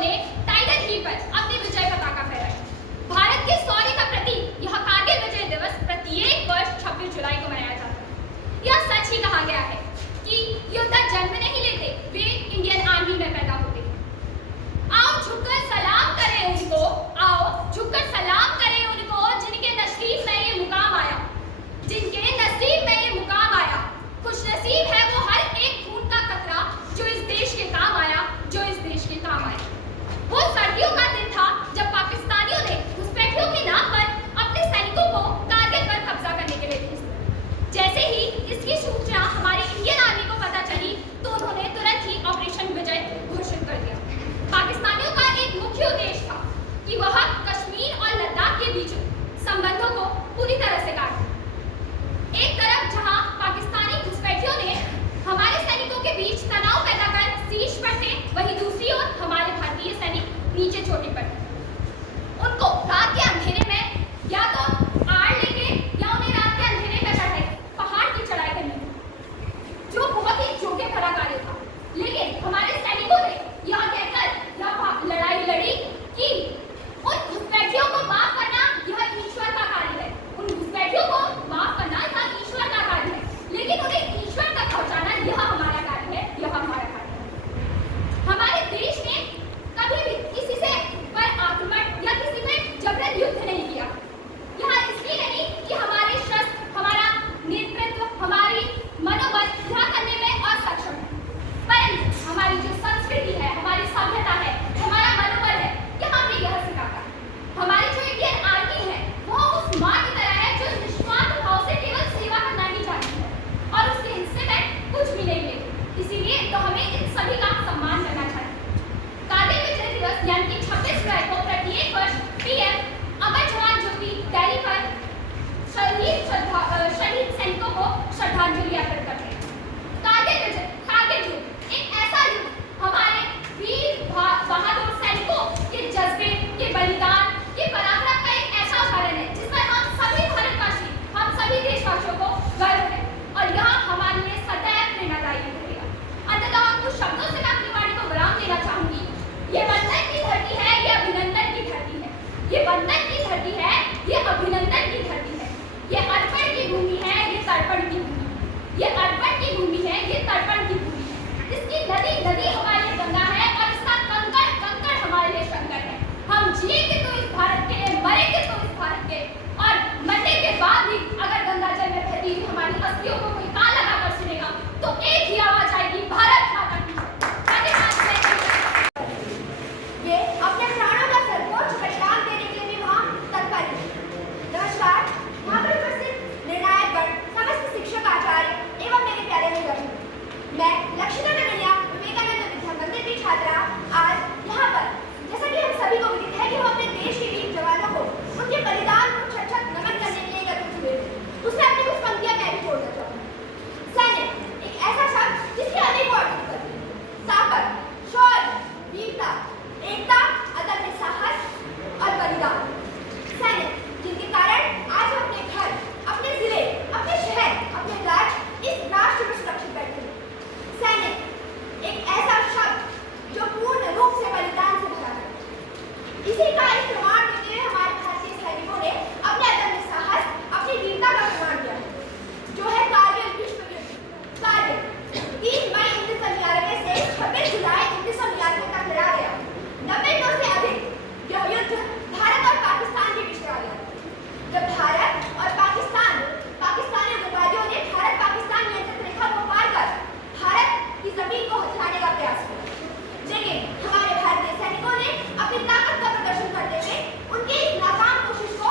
ने टाइगर हिल पर अपनी विजय पताका फहराई। भारत के शौर्य का प्रतीक यह कारगिल विजय दिवस प्रत्येक वर्ष 26 जुलाई को मनाया जाता है। यह सच ही कहा गया है कि योद्धा जन्म नहीं लेते, वे इंडियन आर्मी में पैदा होते हैं। आओ झुककर सलाम करें उनको, आओ झुककर सलाम करें उनको, जिनके नसीब में ये मुकाम आया, जिनके नसीब में ये मुकाम आया। खुशनसीब है वो हर एक खून का कतरा जो इस देश के काम आया, जो इस देश के काम आया। वो सर्दियों का दिन था जब पाकिस्तानियों ने घुसपैठियों के नाम पर अपने सैनिकों को कारगिल पर कब्जा करने के लिए भेज दिया। जैसे ही इसकी सूचना हमारी इंडियन आर्मी को पता चली तो उन्होंने तुरंत ही ऑपरेशन विजय घोषित कर दिया। पाकिस्तानियों का एक मुख्य उद्देश्य था कि वह कश्मीर और लद्दाख के बीच संबंधों को पूरी तरह से काट दें। एक तरफ जहां पाकिस्तानी घुसपैठियों ने हमारे सैनिकों के बीच तनाव पैदा कर शीर्ष पर थे, वहीं दूसरी ओर हमारे भारतीय सैनिक नीचे चोटी पर थे। उनको रात के अंधेरे में या तो आड़ लेके या उन्हें रात के अंधेरे में चढ़ाई पहाड़ की चढ़ाई करनी थी, जो बहुत ही जोखिम भरा कार्य था। लेकिन हमारे सैनिकों ने यह कहकर यह लड़ाई लड़ी कि उन घुसपैठियों को माफ करना यह ईश्वर का कार्य है, उन घुसपैठियों को माफ करना यह ईश्वर का कार्य है, लेकिन उन्हें ईश्वर तक पहुंचाना यह हमारा कार्य है, यह हमारा कार्य है। हमारे देश ने कभी भी किसी से पर आक्रमण या किसी में जबरन युद्ध नहीं किया। यह इसलिए नहीं कि हमारे शस्त्र, हमारा नेतृत्व, हमारी मनोबल यह करने में असक्षम है, परंतु हमारी जो संस्कृति है, हमारी सभ्यता है, हमारा मनोबल है, यह हमें यह सिखाता है। हमारी जो इंडियन आर्मी है वो उस माँ की तरह है जो निस्वार्थ भाव से केवल सेवा करना ही चाहती है और उसके हिस्से में कुछ भी नहीं लेती। इसीलिए तो हमें इन सभी का सम्मान करना चाहिए। कारगिल विजय दिवस यानी कि 26 जुलाई को प्रत्येक वर्ष पीएम अमर जवान ज्योति रैली पर शहीद सैनिकों को श्रद्धांजलि अर्पित करते हैं। कारगिल युद्ध एक ऐसा युद्ध हमारे वीर बहादुर सैनिकों के जज्बे, के बलिदान, के पराक्रम का एक ऐसा उदाहरण है जिस पर हम सभी भारतवासी, हम सभी देशवासियों को गर्व है और यह हमारे लिए सदैव प्रेरणादायी रहेगा। अंततः कुछ शब्दों से मैं अपनी वाणी को विराम देना चाहूंगी। ये वंदन की धरती है, ये अभिनंदन की धरती है, ये वंदन की धरती है, ये अभिनंदन की धरती है, ये अर्पण की भूमि है, ये तर्पण की भूमि है, ये अर्पण की भूमि है, ये तर्पण की भूमि है। इसकी नदी नदी हमारे लिए गंगा है और इसका कंकड़ कंकड़ हमारे लिए शंकर है। हम जिएंगे तो इस भारत के लिए, मरेंगे तो इस भारत के, और मरने के बाद भी अगर गंगा जल में बहती हुई हमारी अस्थियों को कोई कान लगाकर सुनेगा तो एक ही आवाज आएगी, भारत माता की जय। वे अपने प्राणों का सर्वोच्च बलिदान देने के लिए भी वहाँ तत्पर हैं। नमस्कार, यहाँ पर उपस्थित निर्णायक गण, समस्त शिक्षक, आचार्य एवं मेरे प्यारे मित्र, मैं लक्ष्मीधर नगरिया विवेकानंद विद्या मंदिर की छात्रा आज यहाँ पर, जैसा कि हम सभी को विदित है कि हम अपने देश के वीर जवानों को उनके बलिदान को छत नमन करने के लिए एकत्रित हुए थे। उसमें अपनी कुछ पंक्तियां मैं भी जोड़ना चाहूँगी। सैनिक एक ऐसा शब्द जिसके अनेकों अर्थ होते हैं। ताकत, शौर्य, वीरता, एकता, अदम्य साहस और बलिदान। सैनिक जिनके कारण आज हम अपने घर, अपने जिले, अपने शहर, अपने राज्य, इस राष्ट्र को सुरक्षित बैठे हैं। सैनिक एक ऐसा शब्द जो पूर्ण रूप से बलिदान से भरा है। इसी का एक प्रमाण देते हुए हमारे भारतीय सैनिकों ने अपने अदम्य साहस, अपनी वीरता का प्रमाण दिया है, जो है कारगिल विश्व युद्ध। कारगिल 3 मई 1999 से 26 जुलाई 1999 तक लड़ा गया। 90 दिनों से अधिक यह युद्ध भारत और पाकिस्तान के बीच लड़ा गया। जब भारत और पाकिस्तानी उग्रवादियों ने भारत-पाकिस्तान नियंत्रण रेखा को पार कर भारत की जमीन को हथियाने का प्रयास किया, लेकिन हमारे भारतीय सैनिकों ने अपनी ताकत का प्रदर्शन करते हुए उनकी इस नाकाम कोशिश को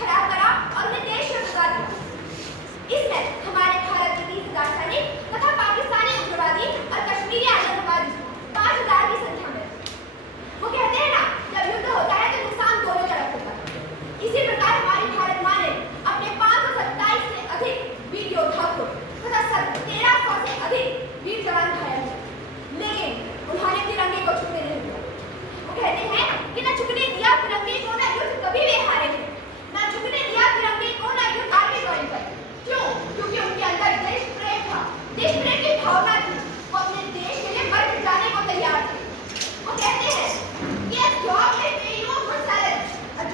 खराब करा और उन्हें देश से भगा दिया। इसमें हमारे भारत के 30,000 सैनिक तथा पाकिस्तानी उग्रवादी और कश्मीरी आतंकवादी 5,000 की संख्या में। वो कहते हैं ना, जब युद्ध होता है तो नुकसान दोनों तरफ होता है। इसी प्रकार हमारी भारत माँ ने अपने 527 से अधिक वीर योद्धा को तथा 1300 से अधिक वीर जवान घायल किए, लेकिन उन्होंने तिरंगे को छूने नहीं दिया। वो कहते हैं कि न झुकने दिया तिरंगे को, न युद्ध कभी भी हारेंगे, न झुकने दिया तिरंगे को, न युद्ध आर्मी ज्वाइन करे। क्यों? क्योंकि उनके अंदर देश प्रेम था, देश प्रेम की भावना थी। वो अपने देश के लिए मर जाने को तैयार थे। वो कहते हैं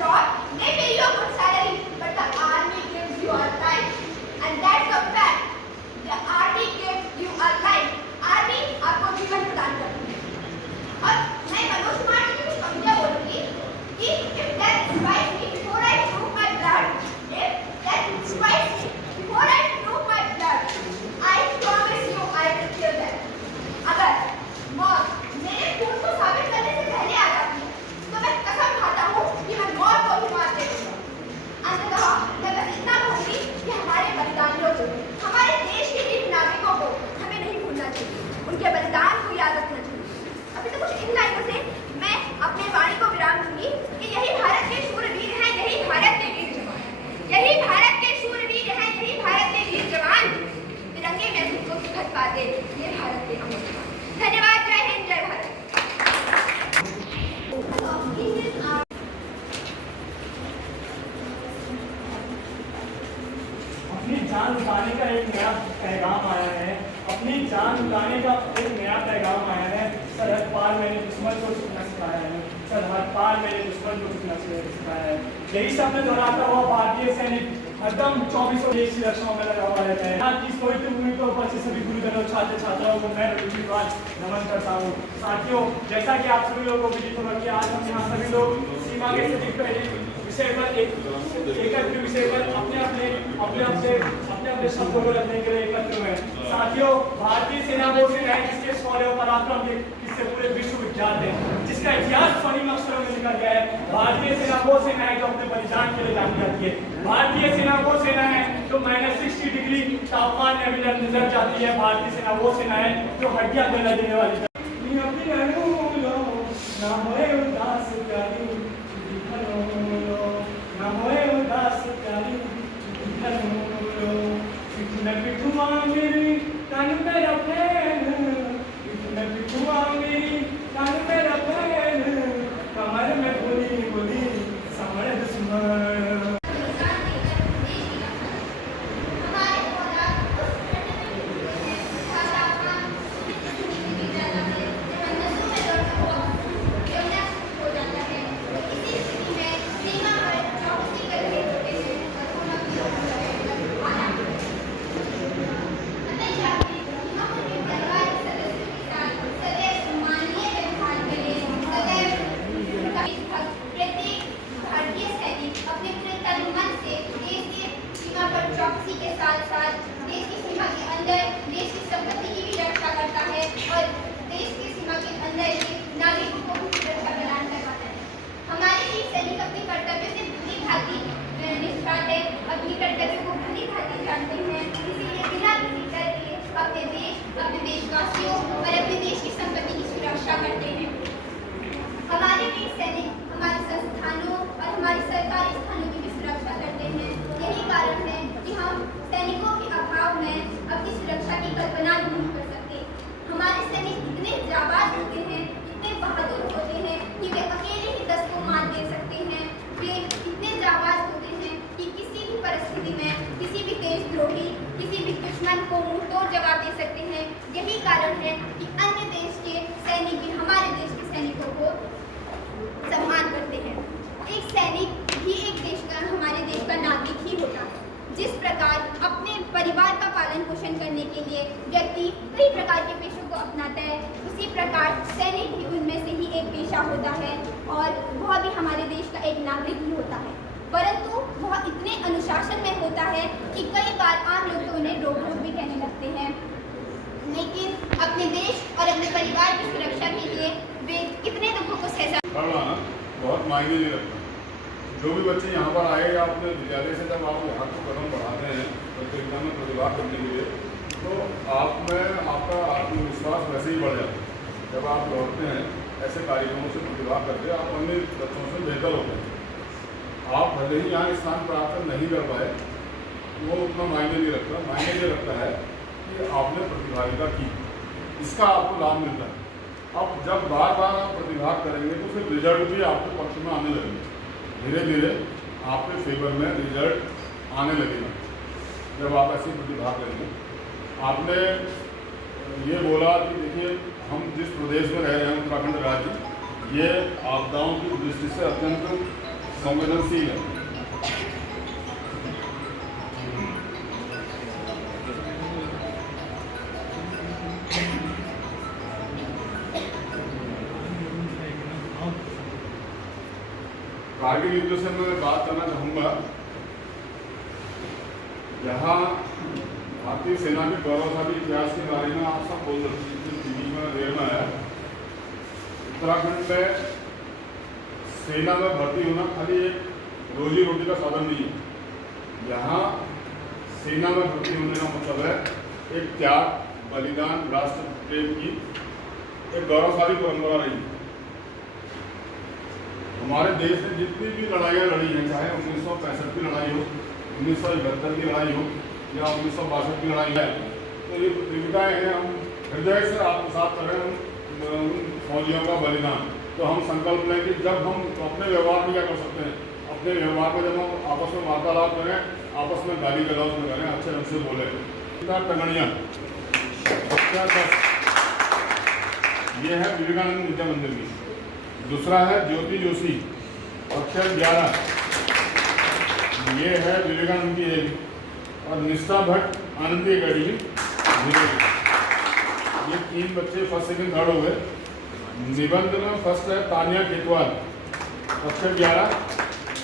job, they pay you a good salary, but the army gives you a life. And that's a fact. The army gives you a life. Army आपको जीवन प्रदान करती है. अब मैं मनोज कुमार जी की कुछ पंक्तियां बोलूंगी कि if death strikes me before I prove my blood, if death strikes me before I prove my blood, I promise you I will kill them. अगर मौत मेरे खून को साबित करने से पहले आ जाती है, तो मैं कसम खाता हूँ कि मैं मौत को भी मार देऊंगा. अंततः मैं बस इतना कहूँगी कि हमारे बलिदानियों को, हमारे देश के वीर नागरिकों को हमें नहीं भूलना चाहिए, उनके बलिदान को याद रखना चाहिए. अभी तो कुछ इन लाइनों से मैं अपने वाणी को विराम दूंगी कि यही भारत के शूरवीर हैं, यही भारत के वीर जवान, यही भारत के शूरवीर हैं, यही भारत के वीर जवान, तिरंगे में खुद को सुखद पाते ये भारत के अमर जवान. धन्यवाद. जय हिंद, जय भारत. अपनी जान लुटाने का एक नया पैगाम आया है. अपनी जान लुटाने का एक नया पैगाम आया है. सरहद पार मैंने दुश्मन को छूना सिखाया है. सरहद पार मैंने दुश्मन को छूना सिखाया है. यही शब्द दोहराता हुआ भारतीय सैनिक हरदम 24 देश की रक्षाओं में लगा हुआ रहता है. आज की पवित्र भूमि पर ऊपर से सभी गुरुजनों, छात्र छात्राओं को मैं ऋतुराज नमन करता हूँ. साथियों, जैसा कि आप सभी लोगों को विदित होगा कि आज हम यहाँ सभी लोग सीमा के सभी पहले विषय पर एकत्र विषय पर अपने शब्दों को रखने के लिए एकत्र हुए. साथियों, भारतीय सेना वो सेना है जिसके शौर्य और पराक्रम के किससे पूरे विश्व विख्यात है, जिसका इतिहास स्वर्णिम अक्षरों में लिखा गया है. भारतीय सेना वो सेना है जो अपने बलिदान के लिए जानी जाती है. भारतीय सेना वो सेना है जो -60 डिग्री तापमान में भी नजर जाती है. भारतीय सेना वो सेना है जो हड्डियां गला देने वाली है. कमर में गोली समर दुश्मन. होता है और वह भी हमारे देश का एक नागरिक ही होता है, परंतु वह इतने अनुशासन में होता है कि कई बार आम लोग तो उन्हें रोक भी कहने लगते हैं, लेकिन अपने देश और अपने परिवार की सुरक्षा के लिए वे कितने दुखों को सह बहुत मायने नहीं रखता. जो भी बच्चे यहाँ पर आए या अपने विद्यालय से जब आप यहाँ को कदम बढ़ाते हैं प्रतियोगिता में प्रतिभाग करने के लिए, तो आप में आपका आत्मविश्वास वैसे ही बढ़ जाता है. जब आप लौटते हैं ऐसे कार्यक्रमों से प्रतिभाग करके आप अन्य बच्चों से बेहतर होते हैं. आप भले ही यहाँ स्थान प्राप्त नहीं कर पाए, वो उतना मायने नहीं रखता. मायने ये रखता है कि आपने प्रतिभागिता की, इसका आपको लाभ मिलता है. अब जब बार बार आप प्रतिभाग करेंगे तो फिर रिजल्ट भी आपके पक्ष में आने लगेंगे. धीरे धीरे आपके फेवर में रिजल्ट आने लगेगा जब आप ऐसे प्रतिभाग करेंगे. आपने ये बोला कि देखिए हम जिस प्रदेश में रह रहे हैं उत्तराखंड राज्य, ये आपदाओं की दृष्टि से अत्यंत संवेदनशील है। कारगिल युद्ध से मैं बात करना चाहूँगा। यहाँ भारतीय सेना के गौरवशाली इतिहास के बारे में आप सब बोल सकते हैं। टीवी में देर में आया, उत्तराखंड में सेना में भर्ती होना खाली एक रोजी रोटी का साधन नहीं है। यहाँ सेना में भर्ती होने का मतलब है एक त्याग, बलिदान, राष्ट्र प्रेम की एक गौरवशाली परंपरा रही है। हमारे देश ने जितनी भी लड़ाइयाँ लड़ी हैं, चाहे 1965 की लड़ाई हो, 1971 की लड़ाई हो या 1962 की लड़ाई है, तो ये प्रतियोगिताएँ हैं। हम हृदय से आत्मसात करें उन फौजियों का बलिदान। तो हम संकल्प लें कि जब हम अपने व्यवहार में क्या कर सकते हैं, अपने व्यवहार में जब हम आपस में वार्तालाप करें, आपस में गाली गलौज में करें, अच्छे ढंग से बोले। टंगड़ियाँ ये है विवेकानंद विद्या मंदिर की। दूसरा है ज्योति जोशी, अक्षर 11, ये है विवेकानंद की एक। और निष्ठा भट्ट आनंदी अकेडमी, ये 3 बच्चे फर्स्ट सेकंड थर्ड हो गए। निबंध में फर्स्ट है तानिया केतवाल, कक्षा 11,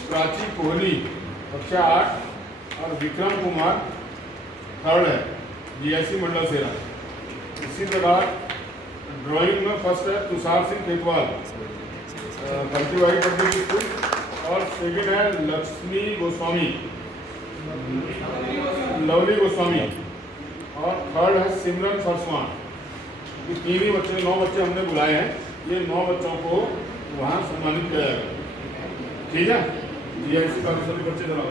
प्राची कोहली कक्षा 8 और विक्रम कुमार थर्ड है, जीआईसी मंडल सेरा। इसी प्रकार ड्राइंग में फर्स्ट है तुषार सिंह केतवाल, कंटीबाई पब्लिक स्कूल। और सेकंड है लक्ष्मी गोस्वामी, लवली गोस्वामी। और थर्ड है सिमरन फरसवान। ये 3 ही बच्चे, 9 बच्चे हमने बुलाए हैं। ये 9 बच्चों को वहाँ सम्मानित किया जाएगा। ठीक है, जीआईसी का सभी बच्चे चला